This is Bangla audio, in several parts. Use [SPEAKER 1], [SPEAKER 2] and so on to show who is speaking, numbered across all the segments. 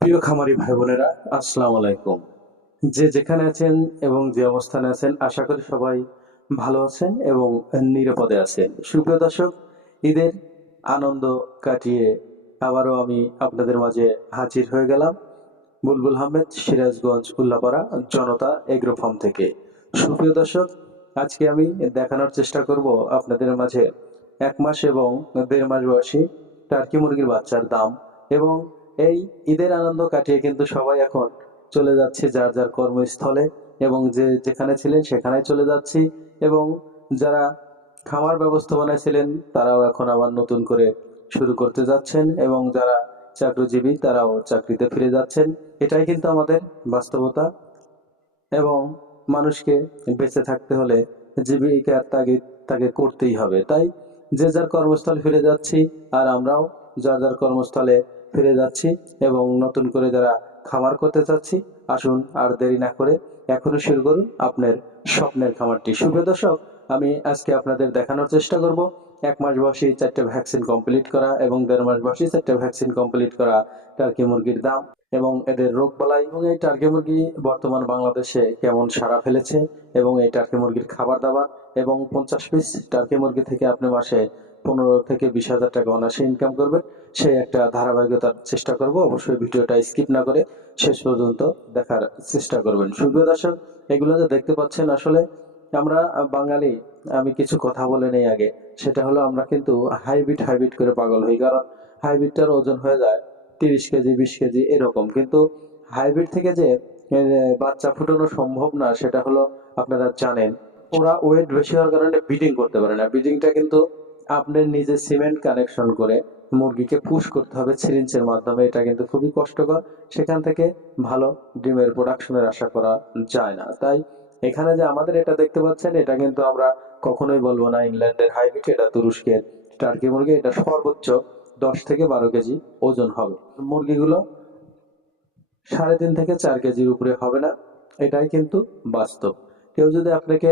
[SPEAKER 1] প্রিয় খামারি ভাই বোনেরা, আসসালামু আলাইকুম। যে যেখানে আছেন এবং যে অবস্থানে আছেন, আশা করি সবাই ভালো আছেন এবং নিরাপদে আছেন। সুপ্রিয় দর্শক, ঈদের আনন্দ কাটিয়ে আবারও আমি আপনাদের মাঝে হাজির হয়ে গেলাম বুলবুল আহমেদ, সিরাজগঞ্জ, উল্লাপাড়া, জনতা এগ্রো ফার্ম থেকে। সুপ্রিয় দর্শক, আজকে আমি দেখানোর চেষ্টা করব আপনাদের মাঝে এক মাস এবং দেড় মাস বয়সী টার্কি মুরগির বাচ্চার দাম এবং এই ঈদের আনন্দ কাটিয়ে কিন্তু সবাই এখন চলে যাচ্ছে যার যার কর্মস্থলে এবং যে যেখানে ছিলেন সেখানে চলে যাচ্ছি এবং যারা খামার ব্যবস্থাপনায় ছিলেন তারাও এখন আবার নতুন করে শুরু করতে যাচ্ছেন এবং যারা চাকরিজীবী তারাও চাকরিতে ফিরে যাচ্ছেন। এটাই কিন্তু আমাদের বাস্তবতা এবং মানুষকে বেঁচে থাকতে হলে জীবিকার তাগিদ তাকে করতেই হবে। তাই যে যার কর্মস্থল ফিরে যাচ্ছি আর আমরাও যার যার কর্মস্থলে ফিরে যাচ্ছি এবং নতুন করে যারা খামার করতে চাচ্ছি, আসুন আর দেরি না করে এখনই শুরু করুন আপনার স্বপ্নের খামারটি। শুভ দর্শক, আমি আজকে আপনাদের দেখানোর চেষ্টা করব। এক মাস বয়সী চারটে ভ্যাকসিন কমপ্লিট করা এবং দেড় মাস বয়সী চারটে ভ্যাকসিন কমপ্লিট করা টার্কি মুরগির দাম এবং এদের রোগ বালাই এবং এই টার্কি মুরগি বর্তমান বাংলাদেশে কেমন সাড়া ফেলেছে এবং এই টার্কি মুরগির খাবার দাবার এবং পঞ্চাশ পিস টার্কি মুরগি থেকে আপনি মাসে পনেরো থেকে বিশ হাজার টাকা অনায়াসে ইনকাম করবেন সেই একটা ধারাবাহিকতার চেষ্টা করব। অবশ্যই ভিডিওটা স্কিপ না করে শেষ পর্যন্ত দেখার চেষ্টা করবেন। সুপ্রিয় দর্শক, এগুলো যে দেখতে পাচ্ছেন আসলে আমরা বাঙালি, আমি কিছু কথা বলে নেই আগে। সেটা হলো আমরা কিন্তু হাইব্রিড হাইব্রিড করে পাগল হই। কারণ হাইব্রিডটার ওজন হয়ে যায় তিরিশ কেজি, বিশ কেজি এরকম। কিন্তু হাইব্রিড থেকে যে বাচ্চা ফুটানো সম্ভব না, সেটা হলো আপনারা জানেন। ওরা ওয়েট বেশি হওয়ার কারণে ব্রিডিং করতে পারে না। ব্রিডিংটা কিন্তু আপনার নিজে সিমেন্ট কানেকশন করে মুরগিকে পুশ করতে হবে সিরিঞ্জের মাধ্যমে। এটা কিন্তু খুবই কষ্টকর। সেখান থেকে ভালো ডিমের প্রোডাকশনের আশা করা যায় না। তাই এখানে যে আমাদের এটা দেখতে পাচ্ছেন, এটা কিন্তু আমরা কখনোই বলব না ইংল্যান্ডের হাইব্রিড এটা তুরস্কের টার্কি মুরগি, এটা সর্বোচ্চ দশ থেকে বারো কেজি ওজন হবে। মুরগিগুলো সাড়ে তিন থেকে চার কেজির উপরে হবে না। এটাই কিন্তু বাস্তব। কেউ যদি আপনাকে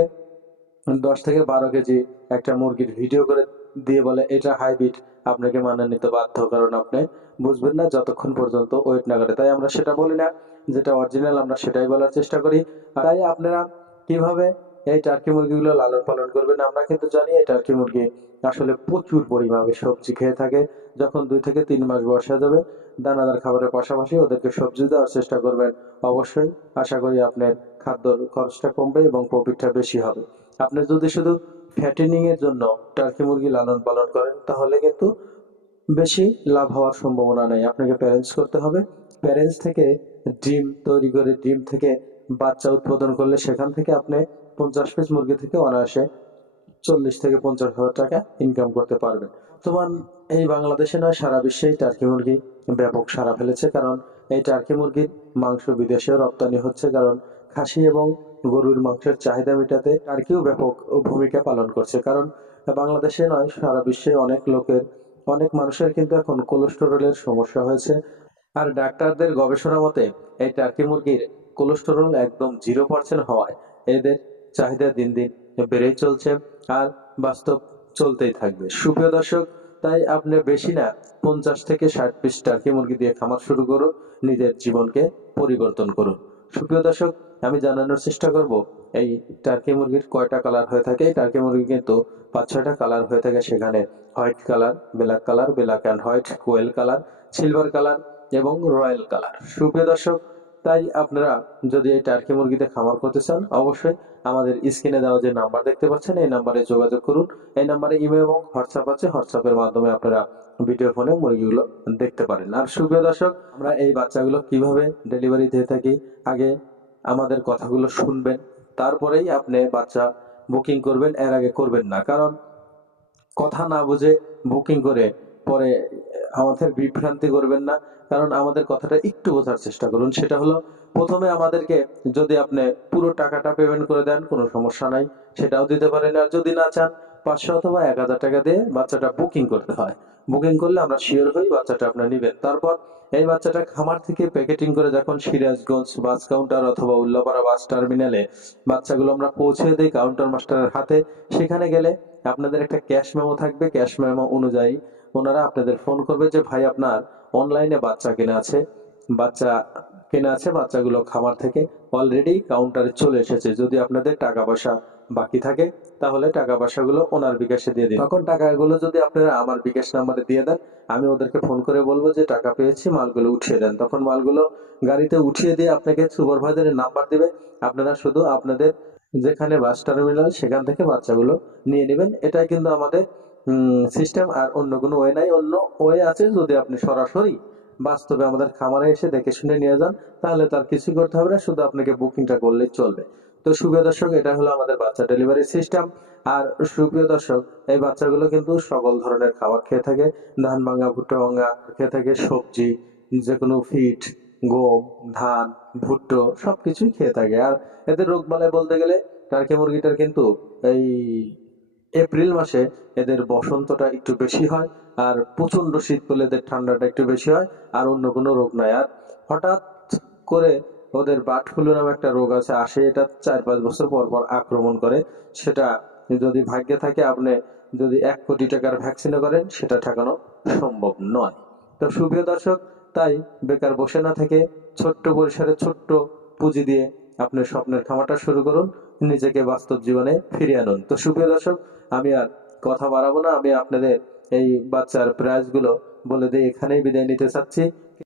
[SPEAKER 1] দশ থেকে বারো কেজি একটা মুরগির ভিডিও করে দিয়ে বলে, এটা হাইব্রিড আপনাকে মানে নিতে বাধ্য, কারণ আপনি বুঝবেন না যতক্ষণ পর্যন্ত ওয়েট না করে। তাই আমরা সেটা বলি না, যেটা অরিজিনাল আমরা সেটাই বলার চেষ্টা করি। তাই আপনারা কীভাবে এই টার্কি মুরগিগুলো লালন পালন করবেন আমরা কিন্তু জানি, এই টার্কি মুরগি আসলে প্রচুর পরিমাণে সবজি খেয়ে থাকে। যখন দুই থেকে তিন মাস বর্ষা যাবে, দানাদার খাবারের পাশাপাশি ওদেরকে সবজি দেওয়ার চেষ্টা করবেন। অবশ্যই আশা করি আপনার খাদ্যর খরচটা কমবে এবং প্রফিটটা বেশি হবে। আপনি যদি শুধু ফ্যাটেনিং এর জন্য টার্কি মুরগি লালন পালন করেন, তাহলে কিন্তু বেশি লাভ হওয়ার সম্ভাবনা নেই। আপনাকে প্যারেন্টস করতে হবে। প্যারেন্টস থেকে ডিম তৈরি করে, ডিম থেকে বাচ্চা উৎপাদন করলে সেখান থেকে আপনি পঞ্চাশ পিস মুরগি থেকে অনায়াসে চল্লিশ থেকে পঞ্চাশ হাজার টাকা ইনকাম করতে পারবেন। তোমার এই বাংলাদেশে নয়, সারা বিশ্বেই টার্কি মুরগি ব্যাপক সারা ফেলেছে, কারণ এই টার্কি মুরগির মাংস বিদেশেও রপ্তানি হচ্ছে, কারণ খাসি এবং গরুর মাংসের চাহিদা মেটাতে টার্কিও ব্যাপক ভূমিকা পালন করছে। কারণ বাংলাদেশে নয়, সারা বিশ্বে অনেক লোকের, অনেক মানুষের কিন্তু এখন কোলেস্টেরলের সমস্যা হয়েছে। আর ডাক্তারদের গবেষণা মতে, এই টার্কি মুরগির কোলেস্টেরল একদম জিরো পার্সেন্ট হওয়ায় এদের চাহিদা দিন দিন বেড়েই চলছে আর বাস্তব চলতেই থাকবে। সুপ্রিয় দর্শক, তাই আপনি বেশি না, পঞ্চাশ থেকে ষাট পিস টার্কি মুরগি দিয়ে খামার শুরু করুন, নিজের জীবনকে পরিবর্তন করুন। সুপ্রিয় দর্শক আমি জানানোর চেষ্টা করব, এই টার্কি মুরগির কয়টা কালার হয়ে থাকে? এই টার্কি মুরগি কিন্তু পাঁচ ছয়টা কালার হয়ে থাকে সেখানে। White colour black colour black and white quail colour silver colour এবং রয়্যাল কালার সুপ্রিয় দর্শক, তাই আপনারা যদি এই টার্কি মুরগিতে খামার করতে চান, অবশ্যই আমাদের স্ক্রিনে দেওয়া যে নাম্বার দেখতে পাচ্ছেন, এই নাম্বারে যোগাযোগ করুন। এই নাম্বারে ইমেল এবং হোয়াটসঅ্যাপ আছে। হোয়াটসঅ্যাপের মাধ্যমে আপনারা ভিডিও ফোনে মুরগিগুলো দেখতে পারেন। আর সুপ্রিয় দর্শক, আমরা এই বাচ্চাগুলো কীভাবে ডেলিভারি দিয়ে থাকি? আগে আমাদের কথাগুলো শুনবেন। তারপরেই আপনি বাচ্চা বুকিং করবেন, এর আগে করবেন না। কারণ কথা না বুঝে বুকিং করে পরে আমাদের বিভ্রান্তি করবেন না। কারণ আমাদের কথাটা একটু বোঝার চেষ্টা করুন। সেটা হলো, প্রথমে আমাদেরকে যদি আপনি পুরো টাকাটা পেমেন্ট করে দেন, কোনো সমস্যা নাই, সেটাও দিতে পারেন। আর যদি না চান পাঁচশো অথবা এক হাজার টাকা দিয়ে বাচ্চাটা বুকিং করতে হয়। বুকিং করলে আমরা শিওর হই বাচ্চাটা আপনার নেবেন। তারপর এই বাচ্চাটা খামার থেকে প্যাকেটিং করে যখন সিরাজগঞ্জ বাস কাউন্টার অথবা উল্লাপাড়া বাস টার্মিনালে বাচ্চাগুলো আমরা পৌঁছে দিই কাউন্টার মাস্টারের হাতে, সেখানে গেলে আপনাদের একটা ক্যাশ মেমো থাকবে। ক্যাশ মেমো অনুযায়ী ওনারা আপনাদের ফোন করবে যে, ভাই, আপনার অনলাইনে বাচ্চা কেনা আছে। বাচ্চা কেনা আছে, বাচ্চাগুলো খামার থেকে অলরেডি কাউন্টারে চলে এসেছে। যদি আপনাদের টাকা পয়সা বাকি থাকে, তাহলে টাকা পয়সাগুলো ওনার বিকাশে দিয়ে দিন। তখন টাকাগুলো যদি আপনারা আমার বিকাশ নাম্বারে দিয়ে দেন, আমি ওদেরকে ফোন করে বলব যে টাকা পেয়েছি, মালগুলো উঠিয়ে দেন। তখন মালগুলো গাড়িতে উঠিয়ে দিয়ে আপনাকে সুপারভাইজারের নাম্বার দিবে। আপনারা শুধু আপনাদের যেখানে বাস টার্মিনাল সেখান থেকে বাচ্চাগুলো নিয়ে নেবেন। এটাই কিন্তু আমাদের সিস্টেম আর অন্য কোনো ওয়ে নাই। অন্য ওয়ে আছে যদি আপনি সরাসরি বাস্তবে আমাদের খামারে এসে দেখে শুনে নিয়ে যান, তাহলে তার কিছু করতে হবে না। শুধু আপনাকে বুকিংটা করলেই চলবে। তো সুপ্রিয় দর্শক, এটা হলো আমাদের বাচ্চা ডেলিভারি সিস্টেম। আর সুপ্রিয় দর্শক, এই বাচ্চাগুলো কিন্তু সকল ধরনের খাবার খেয়ে থাকে। ধান ভাঙা, ভুট্টা ভাঙা, খেয়ে থাকে সবজি যে কোনো ফিট গম, ধান, ভুট্টো, সবকিছুই খেয়ে থাকে। আর এদের রোগ বালাই বলতে গেলে টার্কি মুরগিটার কিন্তু এই এপ্রিল মাসে এদের বসন্তটা একটু বেশি হয়, আর প্রচণ্ড শীত পড়লে এদের ঠান্ডাটা একটু বেশি হয়, আর অন্য কোনো রোগ নাই। আর হঠাৎ করে ওদের বার্ড ফ্লু নামে একটা রোগ আছে, আসে এটা চার পাঁচ বছর পর পর আক্রমণ করে। সেটা যদি ভাগ্যে থাকে, আপনি যদি এক কোটি টাকার ভ্যাকসিনও করেন, সেটা ঠেকানো সম্ভব নয়। তো সুপ্রিয় দর্শক, তাই বেকার বসে না থেকে ছোট্ট পরিসরে ছোট্ট পুঁজি দিয়ে আপনার স্বপ্নের খামারটা শুরু করুন, নিজেকে বাস্তব জীবনে ফিরিয়ে আনুন। তো সুপ্রিয় দর্শক, আমি আর কথা বাড়াবো না, আমি আপনাদের এই বাচ্চার প্রাইসগুলো বলে দিয়ে এখানেই বিদায় নিতে চাচ্ছি।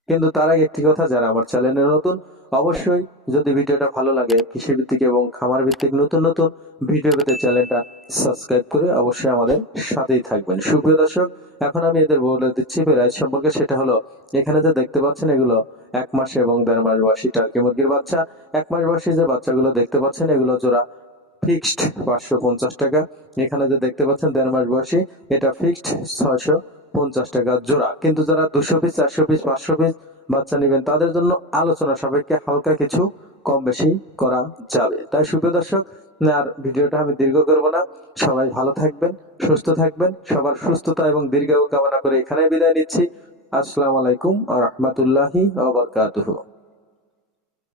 [SPEAKER 1] কিন্তু তার আগে একটি কথা, যারা আমার চ্যানেলে নতুন অবশ্যই যদি ভিডিওটা ভালো লাগে কৃষি ভিত্তিক এবং খামার ভিত্তিক নতুন নতুন ভিডিও পেতে চ্যানেলটা সাবস্ক্রাইব করে অবশ্যই আমাদের সাথেই থাকবেন। সুপ্রিয় দর্শক, এখন আমি এদের বলে দিচ্ছি প্রাইস সম্পর্কে, সেটা হলো, এখানে যে দেখতে পাচ্ছেন এগুলো এক মাস এবং দেড় মাস বয়সী টার্কি মুরগির বাচ্চা। এক মাস বয়সী যে বাচ্চাগুলো দেখতে পাচ্ছেন, এগুলো জোড়া ফিক্সড পাঁচশো পঞ্চাশ টাকা। এখানে যে দেখতে পাচ্ছেন দেড় মাস বয়সী, এটা ফিক্সড ছয়শো পঞ্চাশ টাকা জোড়া। কিন্তু যারা দুশো পিস চারশো পিস পাঁচশো পিস বাচ্চা নেবেন। তাদের জন্য আলোচনা সাপেক্ষে হালকা কিছু কম বেশি করা যাবে। তাই সুপ্রিয় দর্শক, আর ভিডিওটা আমি দীর্ঘ করব না। সবাই ভালো থাকবেন, সুস্থ থাকবেন। সবার সুস্থতা এবং দীর্ঘায়ু কামনা করে এখানে বিদায় নিচ্ছি। আসসালামু আলাইকুম রহমতুল্লাহি